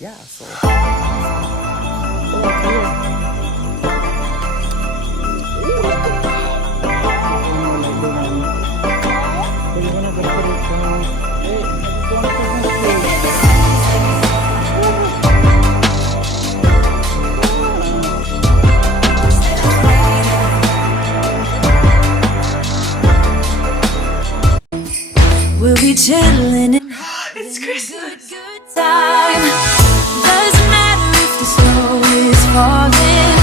yeah, so we'll be chilling and it's Christmas. Good time. Doesn't matter if the snow is falling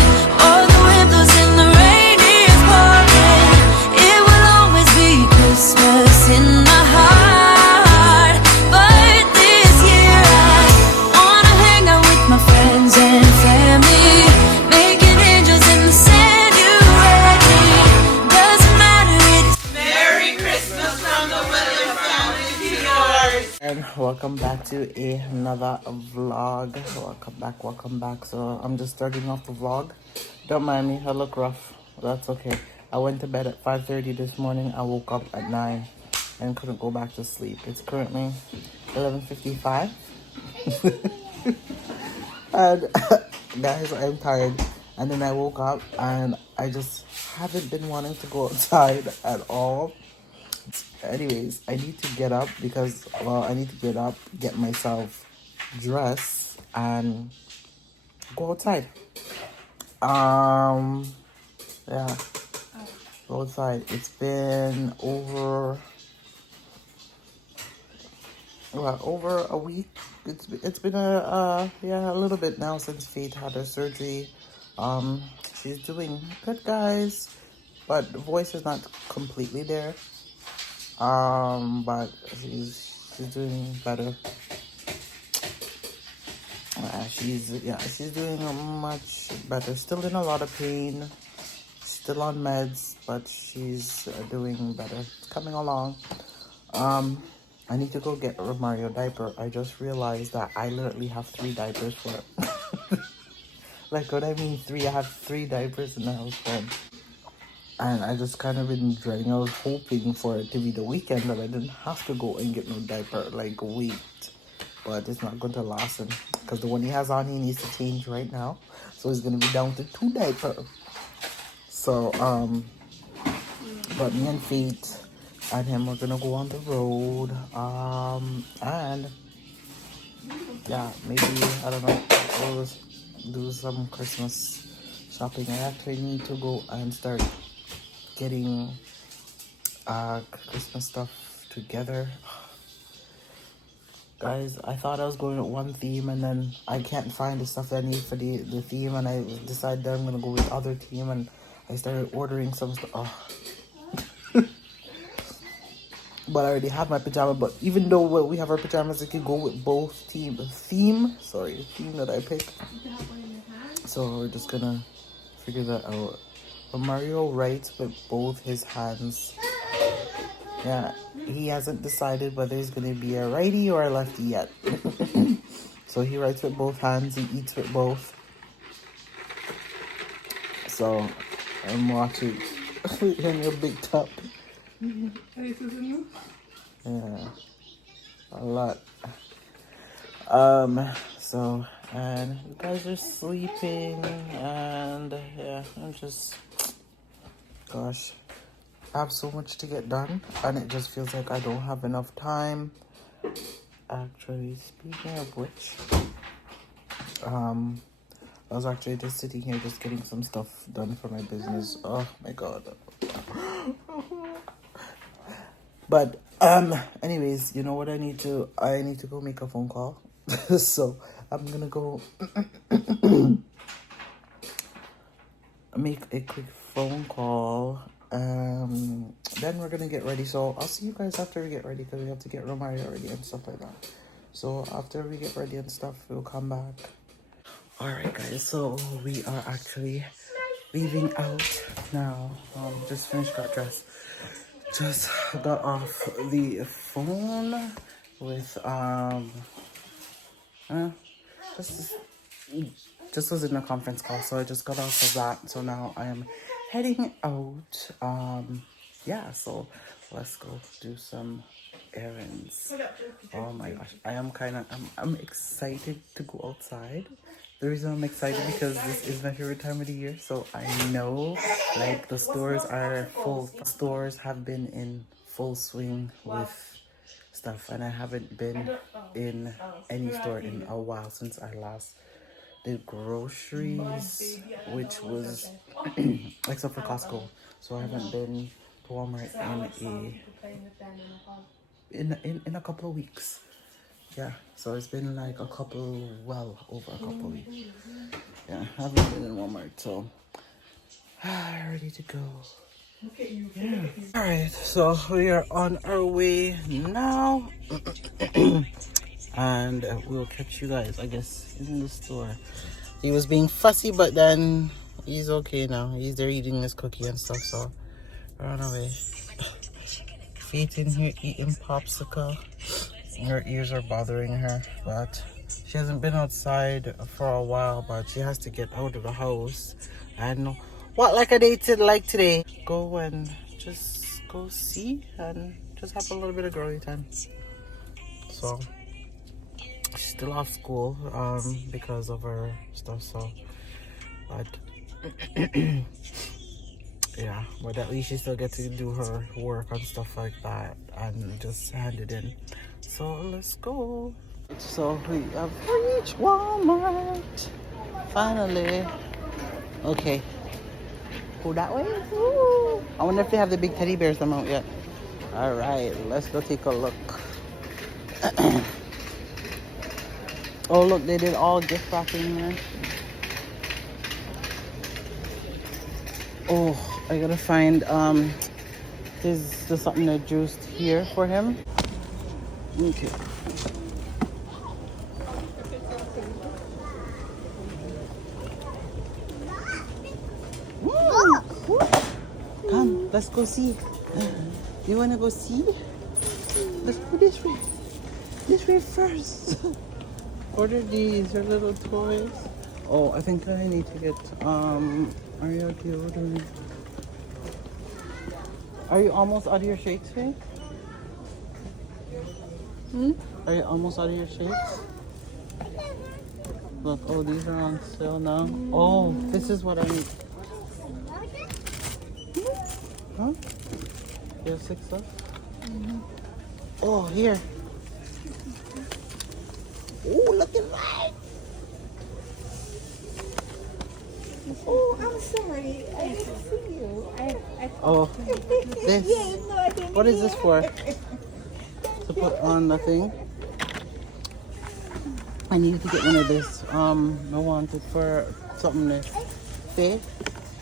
or the wind blows and the rain is pouring. It will always be Christmas in my heart. But this year I wanna hang out with my friends and family, making angels in the sand. You ready? Doesn't matter. It's Merry Christmas from the Williams family to yours. and welcome back to another vlog. Welcome back. So I'm just starting off the vlog. Don't mind me, I look rough. That's okay. I went to bed at 5:30 this morning. I woke up at 9 and couldn't go back to sleep. It's currently 11:55. And guys, I'm tired. And then I woke up and I just haven't been wanting to go outside at all. Anyways, I need to get up because, well, I need to get up, get myself dressed, and go outside. Yeah, go outside. It's been over a week. It's been a little bit now since Faith had her surgery. She's doing good, guys, but the voice is not completely there. But she's doing better. She's doing much better. Still in a lot of pain. Still on meds, but she's doing better. It's coming along. I need to go get a Mario diaper. I just realized that I literally have 3 diapers for it. Like, what I mean 3, I have 3 diapers in the house for him. And I just kind of been dreading. I was hoping for it to be the weekend that I didn't have to go and get no diaper, like, wait. But it's not going to last him. Because the one he has on, he needs to change right now. So he's going to be down to 2 diapers. So, but me and Faith and him are going to go on the road. And, yeah, maybe, I don't know, we'll do some Christmas shopping. I actually need to go and start getting Christmas stuff together. Guys, I thought I was going with one theme and then I can't find the stuff that I need for the theme, and I decided that I'm gonna go with other theme, and I started ordering some stuff. Oh. But I already have my pajama. But even though we have our pajamas, I can go with both theme that I pick. So we're just gonna figure that out. But Mario writes with both his hands. Yeah, he hasn't decided whether he's going to be a righty or a lefty yet. So he writes with both hands, he eats with both. So I'm watching in your big top. Yeah, a lot. So, and you guys are sleeping, and yeah, I'm just, gosh, I have so much to get done, and it just feels like I don't have enough time. Actually, speaking of which, I was actually just sitting here just getting some stuff done for my business. Oh my god. But anyways, you know what I need to go make a phone call. So I'm gonna go make a quick phone call. Then we're gonna get ready. So I'll see you guys after we get ready, because we have to get Romario ready and stuff like that. So after we get ready and stuff, we'll come back. Alright guys, so we are actually leaving out now. Just finished, got dressed. Just got off the phone with just was in a conference call, so I just got off of that. So now I am heading out. Yeah, so let's go do some errands. Oh my gosh, I'm excited to go outside. The reason I'm excited because this is my favorite time of the year, so I know like the stores are full. Stores have been in full swing with stuff, and I haven't been in any store in a while since I last did groceries, which was except for Costco. So I haven't been to Walmart in a couple of weeks. Yeah, so it's been like well over a couple of weeks. Yeah, I haven't been in Walmart, so ready to go. Yeah. All right, so we are on our way now, and we'll catch you guys, I guess, in the store. He was being fussy, but then he's okay now. He's there eating his cookie and stuff, so run away. Faith in here eating popsicle. Her ears are bothering her, but she hasn't been outside for a while, but she has to get out of the house. And what like a day like today? Go and just go see and just have a little bit of girly time. So she's still off school because of her stuff, so but yeah, but at least she still gets to do her work and stuff like that and just hand it in. So let's go. So we have reached Walmart finally. Okay, go that way. Woo. I wonder if they have the big teddy bears them out yet. All right, let's go take a look. Oh look, they did all gift wrapping there. Oh, I gotta find there's something that juiced here for him. Okay. Woo. Come, let's go see. You wanna go see? Let's go this way. This way first. What are these? Are little toys? Oh, I think I need to get Ariel deodorant. Are you almost out of your shakes, Faye? Are you almost out of your shakes? Look, oh, these are on sale now. Oh, this is what I need. Huh? You have 6 left? Oh, here. Oh, look at that. Oh, I'm sorry. I didn't see you. Oh, this. Yeah, no, I didn't. What is this for? To put on the thing. I needed to get one of this. I wanted for something there. See?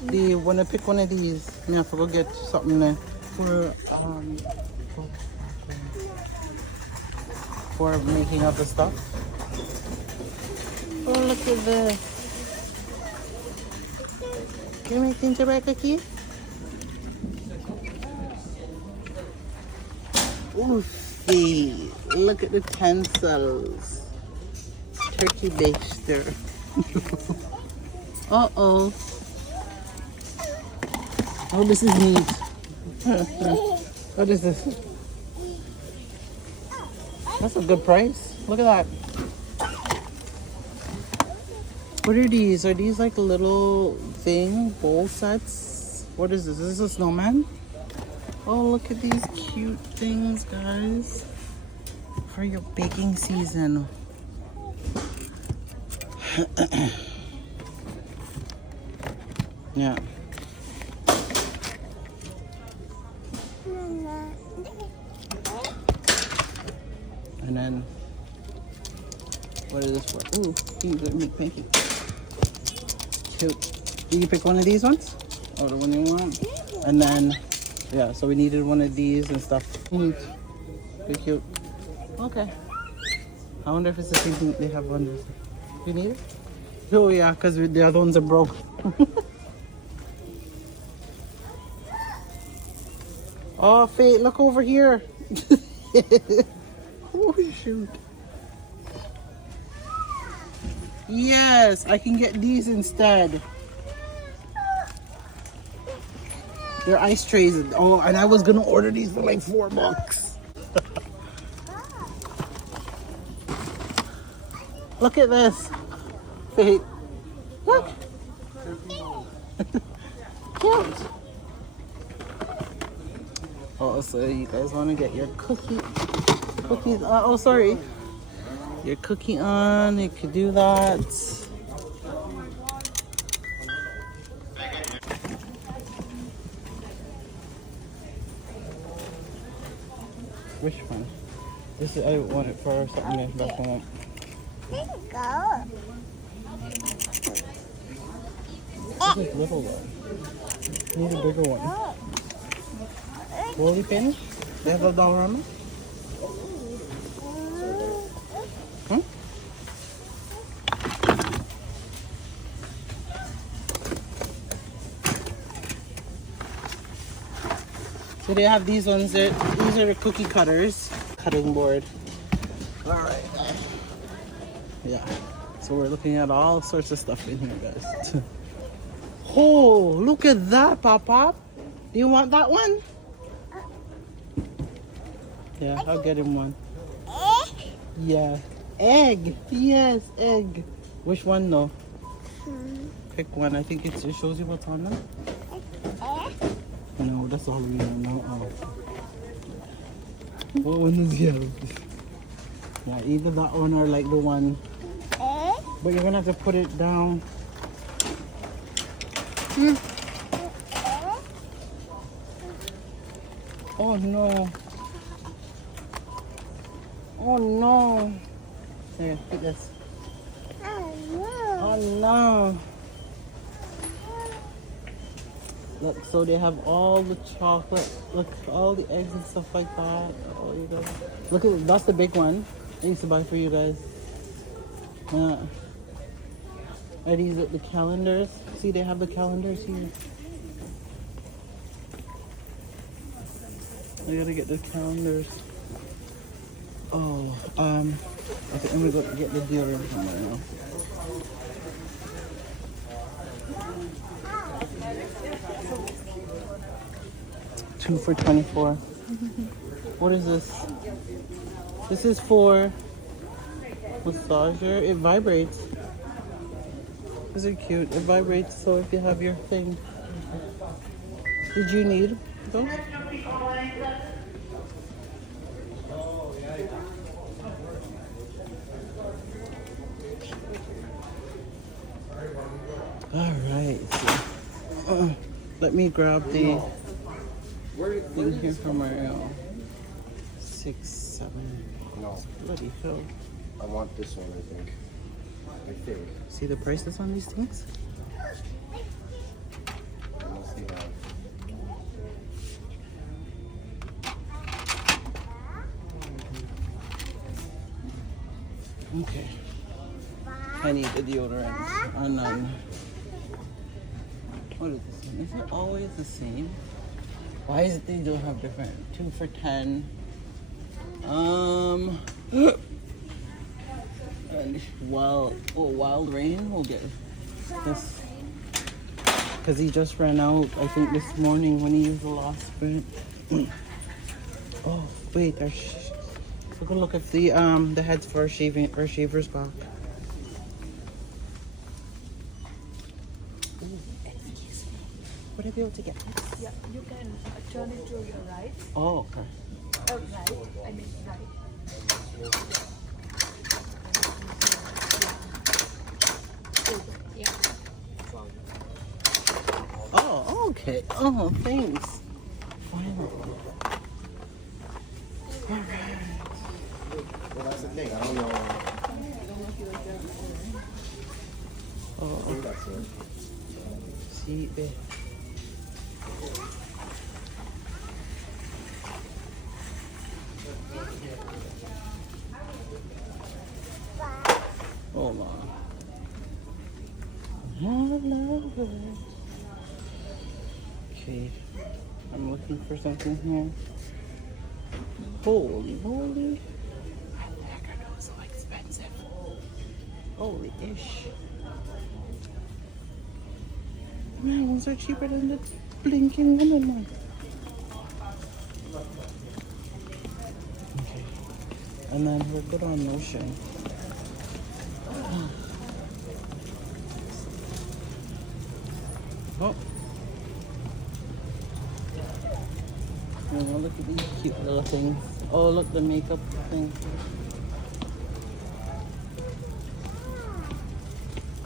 Do you want to pick one of these? Yeah, I forgot to get something there for making up the stuff. Oh, look at this. Can you make gingerbread cookie? Oofy. Look at the utensils. Turkey baster. Uh-oh. Oh, this is neat. What is this? That's a good price. Look at that. What are these? Are these like a little thing? Bowl sets? What is this? Is this a snowman? Oh, look at these cute things, guys. For your baking season. Yeah. And then, what is this for? Ooh, you gonna make pancakes. Cute. You can pick one of these ones? Or the one you want? And then, yeah, so we needed one of these and stuff. Pretty cute. Okay. I wonder if it's the same thing they have on this. You need it? Oh yeah, because the other ones are broke. Oh, Faye, look over here. Oh, shoot. Yes, I can get these instead. They're ice trays. Oh, and I was going to order these for like $4. Look at this. Wait. Look. Cute. Oh, so you guys want to get your cookies? Oh, sorry. Your cookie on. You could do that. Which one? This is, I want it for something back home. There you go. This is little one. Need a bigger one. Will you finish? They have a Dollarama? Hmm? So they have these ones. These are the cookie cutters. Cutting board. Alright. Yeah. So we're looking at all sorts of stuff in here, guys. Oh, look at that, Pop Pop. Do you want that one? Yeah, I'll get him one. Yeah. Egg. Yes, egg. Which one though? Pick one. I think it shows you what's on them. No, that's all we know. Oh. What one is yellow? Yeah, either that one or like the one. But you're gonna have to put it down. Oh no. Oh no. Here, take this. Oh no. Look, so they have all the chocolate. Look, all the eggs and stuff like that. Oh, you guys. Look at that's the big one I used to buy for you guys. Are these the calendars? See, they have the calendars here. I gotta get the calendars. Oh, okay, I'm gonna go get the deodorant from right now. Two for $24. What is this? This is for massager. It vibrates. These are cute. It vibrates, so if you have your thing. Did you need those? All right. So, let me grab the thing here from our 6, 7. No, Bloody hell. I want this one, I think. See the prices on these things? Let's see how. Okay. I need the deodorant. And what is this one? Is it always the same? Why is it they don't have different? 2 for $10. And wild rain. We'll get this because he just ran out. I think this morning when he used the last sprint. Oh wait, there's. We're gonna look at the heads for shaving or shaver's back. Excuse me. Would I be able to get this? Yeah, you can turn it to your right. Oh, okay. Oh, right. I mean, right. Yeah. Oh, okay. Oh, thanks. Finally. All right. Well, that's the thing. I don't know. I think that's it. See there. Hold on. Okay, I'm looking for something here. Holy moly. That was so expensive. Holy ish. Man, ones are cheaper than the blinking woman one. Okay. And then we're good on lotion. Oh. Oh, look at these cute little things. Oh, look, the makeup thing.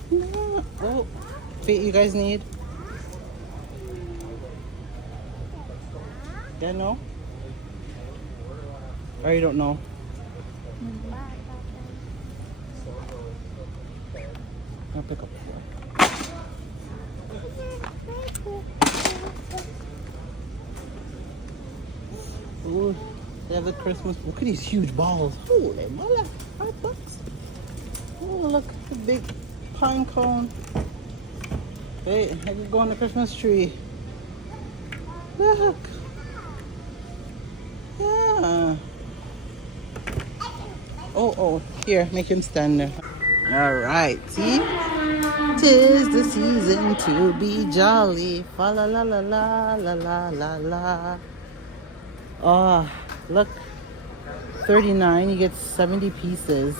No. Oh, wait, you guys need? Yeah, no? Or you don't know? I'll pick up. Ooh, they have the Christmas. Look at these huge balls. Holy moly, $5. Oh, look, the big pine cone. Hey, I could go on the Christmas tree. Look. Yeah. Oh, here, make him stand there. All right, see? 'Tis the season to be jolly. Fa la la la la la la la la. Oh, look. 39, you get 70 pieces.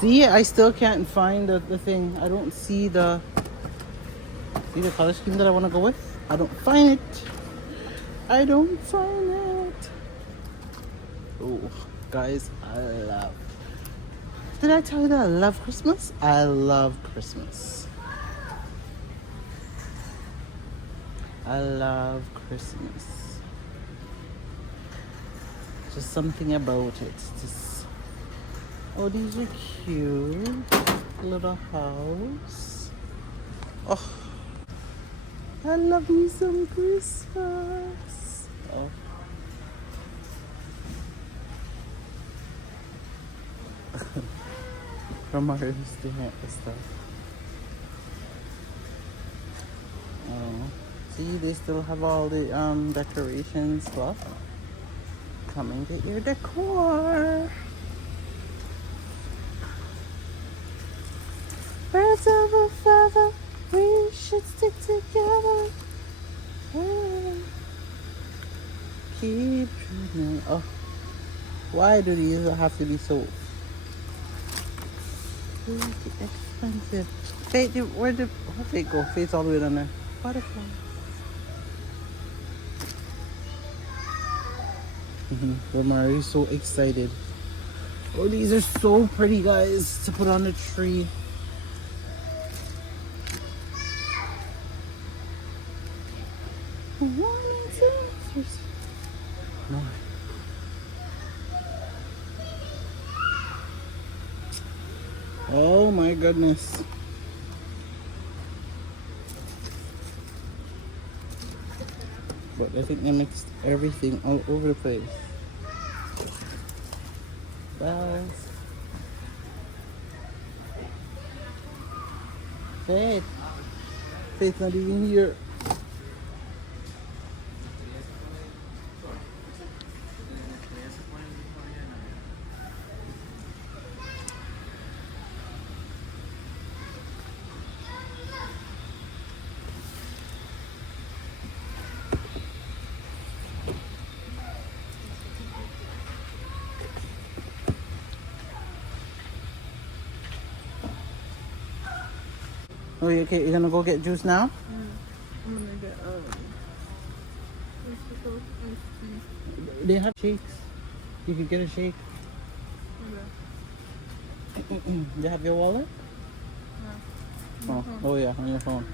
See, I still can't find the thing. I don't see the color scheme that I want to go with. I don't find it. I don't find it. Oh, guys, I love. Did I tell you that I love Christmas? I love Christmas. I love Christmas. Just something about it. Just, oh, these are cute. Little house. Oh, I love me some Christmas. Oh. From our staring at the stuff. Oh. See, they still have all the decorations left. Come and get your decor. Birds of a feather, we should stick together. Keep dreaming. Oh, why do these have to be so expensive? Faith, where did Faith go? Faith's all the way down there. Butterfly. Romar is so excited. Oh, these are so pretty, guys, to put on the tree. No. Oh my goodness. But I think they mixed everything all over the place. Bells. Faith. Faith's not even here. Oh, okay, you're gonna go get juice now? I'm gonna get They have shakes. You could get a shake. okay. Do you have your wallet? No. Oh yeah, on your phone.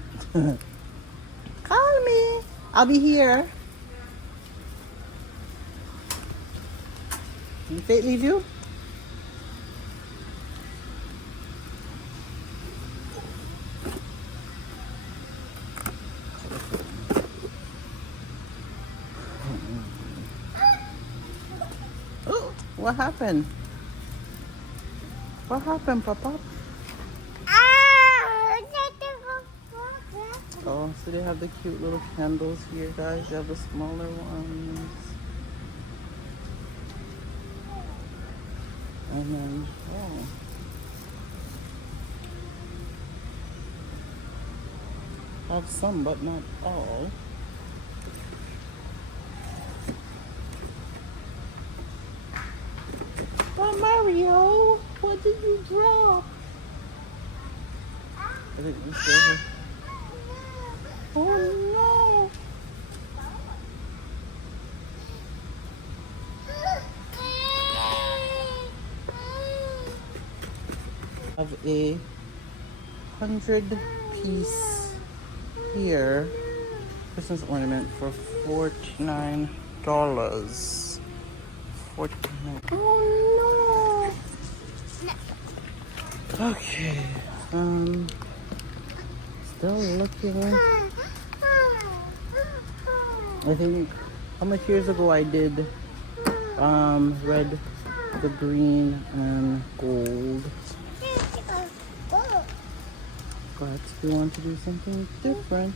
Call me. I'll be here. Did Fate leave you? Oh, what happened? What happened, Papa? Oh, so they have the cute little candles here, guys. They have the smaller ones. And then, oh. Have some, but not all. Mario, what did you drop? I think we still. Oh no! Have a 100-piece here Christmas ornament for $49. $49. Oh no! Okay. Still looking. I think how much years ago I did red, the green, and gold. But we want to do something different.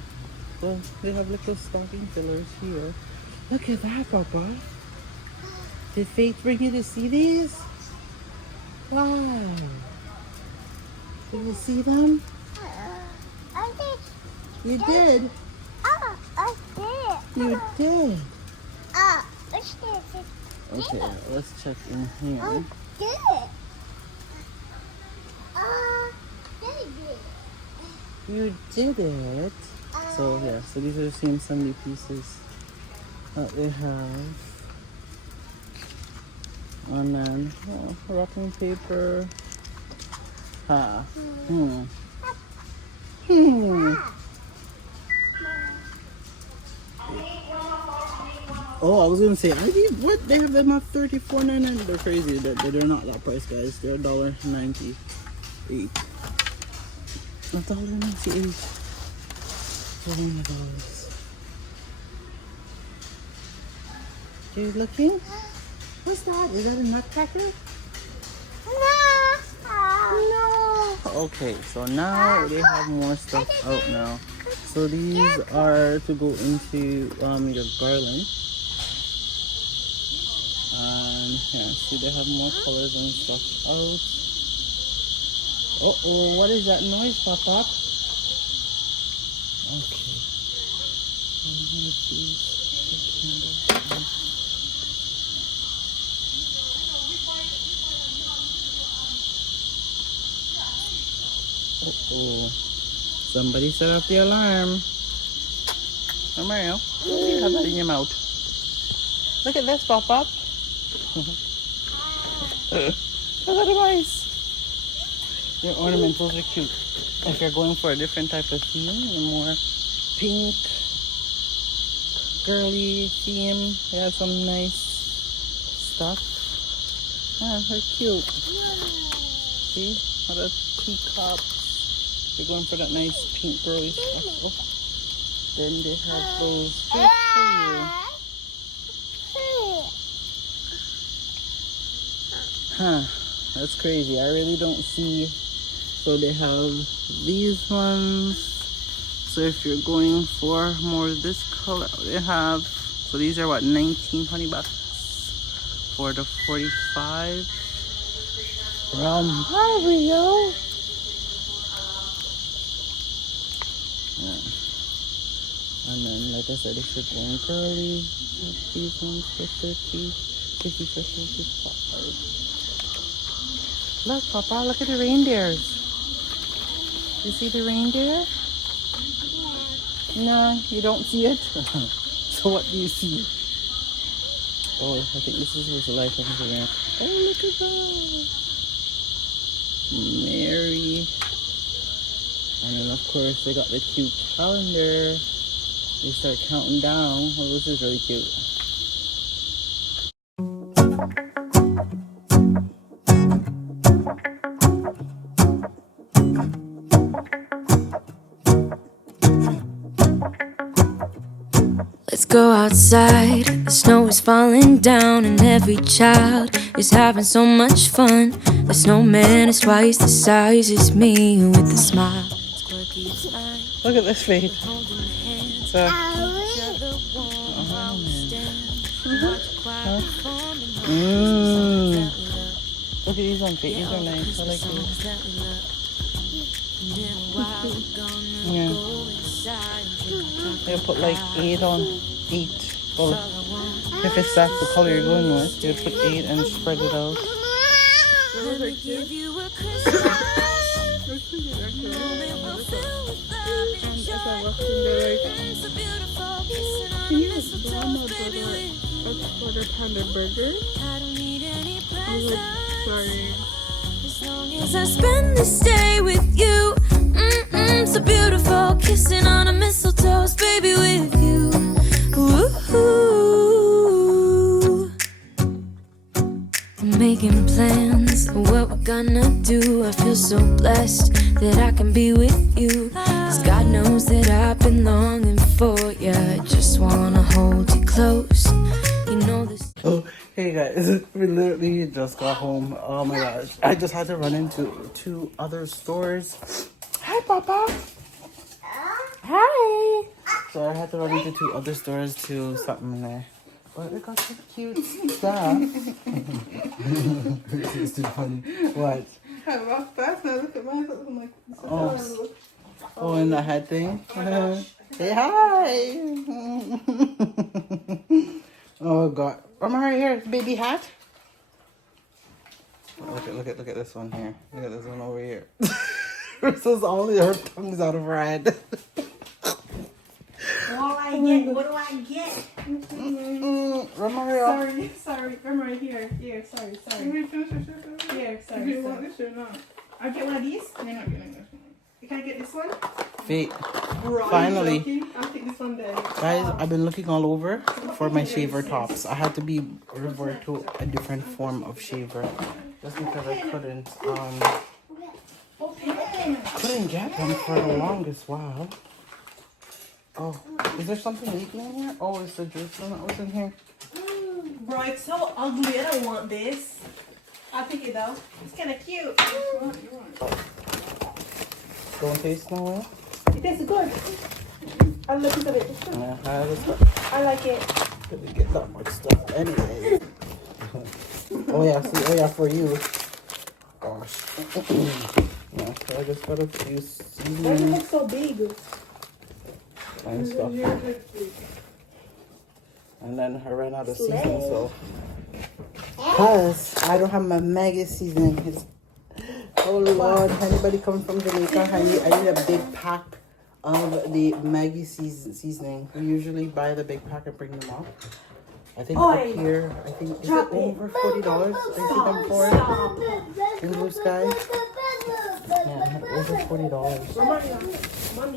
So they have little stocking fillers here. Look at that, Papa. Did Faith bring you to see these? Wow. Did you see them? I did. You did? I did. You did. What's this? Okay, let's check in here. Did. Did. You did it. So yeah, so these are the same Sunday pieces that they have. And then wrapping paper. Oh, I was gonna say, what? They have them at $34.99. They're crazy. They're not that price, guys. They're $1.98. $1.98. $1. Are you looking? What's that? Is that a nutcracker? No. Okay, so now they have more stuff out now. So these are to go into your garland. Yeah, see they have more colors and stuff out. Uh-oh, what is that noise, Papa? Okay. Uh-oh. Somebody set up the alarm. Oh, Mario, you have that in your mouth. Look at this, Pop-Up. Look at the mice. Your ornamentals are cute. If you're going for a different type of theme, a more pink, girly theme, they have some nice stuff. Yeah, they're cute. See? All the teacups. You're going for that nice pink girly stuff. Oh. Then they have those just for you. Huh, that's crazy. I really don't see. So they have these ones. So if you're going for more of this color, they have. So these are what, 19 honey bucks for the 45. Mario. Yeah. And then, like I said, if you're going girly, these ones for 50, 50 for 55. Look, Papa, look at the reindeers. You see the reindeer? No, you don't see it? So what do you see? Oh, I think this is his life over there. Oh, look at that. Mary. And then, of course, they got the cute calendar. They start counting down. Oh, this is really cute. Let's go outside, the snow is falling down and every child is having so much fun. The snowman is twice the size as me with a smile. It's quirky, it's fine. Look at this face. So, look at these on feet. These are nice. I like these. Yeah. They'll put like 8 on 8. Well, if it's that's the color you're going with, you'll put 8 and spread it out. Let me give you a Christmas moment we'll fill with love and joy. It's a beautiful kissing on a mistletoe, baby, with you. I don't need any presents as long as I spend this day with you. It's a beautiful kissing on a mistletoe, baby, with you. Ooh. I'm making plans of what we're gonna do. I feel so blessed that I can be with you. 'Cause God knows that I've been longing for you. I just wanna hold you close. You know this. Oh, hey guys, we literally just got home. Oh my gosh, I just had to run into 2 other stores. Hi, Papa. Hi. So I had to run into 2 other stores to something there. But we got some cute stuff. It's too funny. What? I walked past and I looked at mine. I'm like, Oh, and the hat thing. Say hi. Oh God. Remember here, baby hat. Look at this one here. Look at this one over here. This is only her tongue's out of her head. What do I get? Remember? Sorry. Remember here. Sorry. Here, sorry. Do you want this or not? I get one of these. You're not getting this one. Can I get this one? Feet. Bro, Finally. I'll take this one then. Guys, I've been looking all over for my shaver tops. I had to revert to a different form of shaver. Just because I couldn't get them for the longest while. Oh, is there something leaking in here? Oh, it's the Jerusalem that was in here. Bro, it's so ugly. I don't want this. I'll take it though. It's kind of cute. Don't taste no way. It tastes good. I look at it. Yeah, I like it. Didn't get that much stuff anyway. Oh yeah, for you. Gosh. Yeah, so I just got a few Why does it seasonings look so big? and stuff. And then I ran out of seasoning, so. Because I don't have my Maggi seasoning. Oh Lord, anybody coming from Jamaica, I need a big pack of the Maggi seasoning. We usually buy the big pack and bring them up. I think up here, is it over $40? I think I'm for it. In Blue Sky. Yeah, over $40.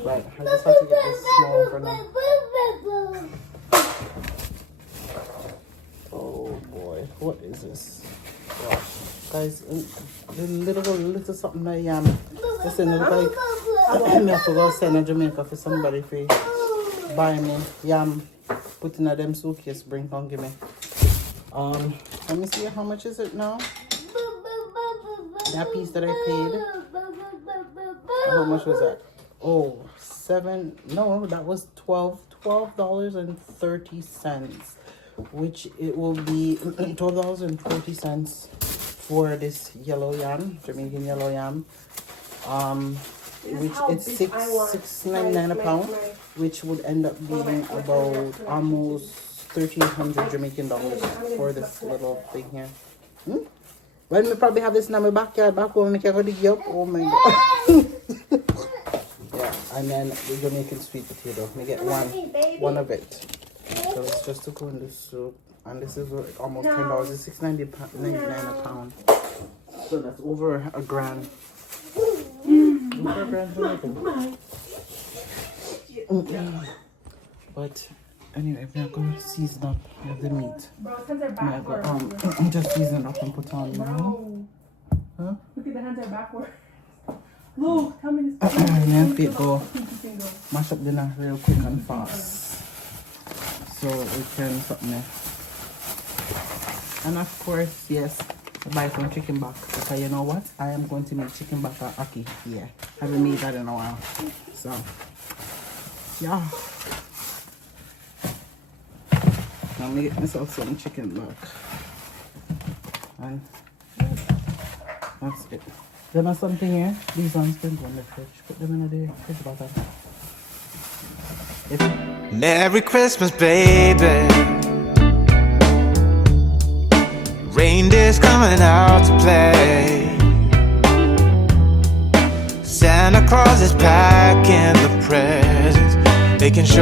Right, I just have to get this small for now. Oh boy, what is this? Gosh. Guys, the little something I listen, look like I have to go send to Jamaica for somebody for buy me yam, put in a them suitcase, bring come give me. Let me see how much is it now. That piece that I paid. How much was that? Oh, that was $12.30, which it will be $12.40 for this yellow yam, Jamaican yellow yam. Which it's $6.99 a pound, which would end up being about almost 1,300 Jamaican dollars for this little thing here. Well, we probably have this in my backyard back home. I can go dig you up. Oh my God. Yeah, and then the Jamaican sweet potato. We get one of it. So it's just to go in the soup. And this is almost $10. It's $6.99 a pound. So that's over a grand. Over a grand Jamaican. But anyway, we're going to season up the meat. Just season up and put on now. Huh? Look at the hands are backwards. Look, how many? And then go mash up dinner real quick and fast. So we can something there. And of course, yes, buy some chicken back. Because you know what? I am going to make chicken back at Aki. Yeah. Haven't made that in a while. So, yeah. Now I'm going to get myself some chicken back. And that's it. There are something here. These ones can go in the fridge. Put them in the fridge butter. Merry Christmas, baby. Reindeer's coming out to play. Santa Claus is packing the presents, making sure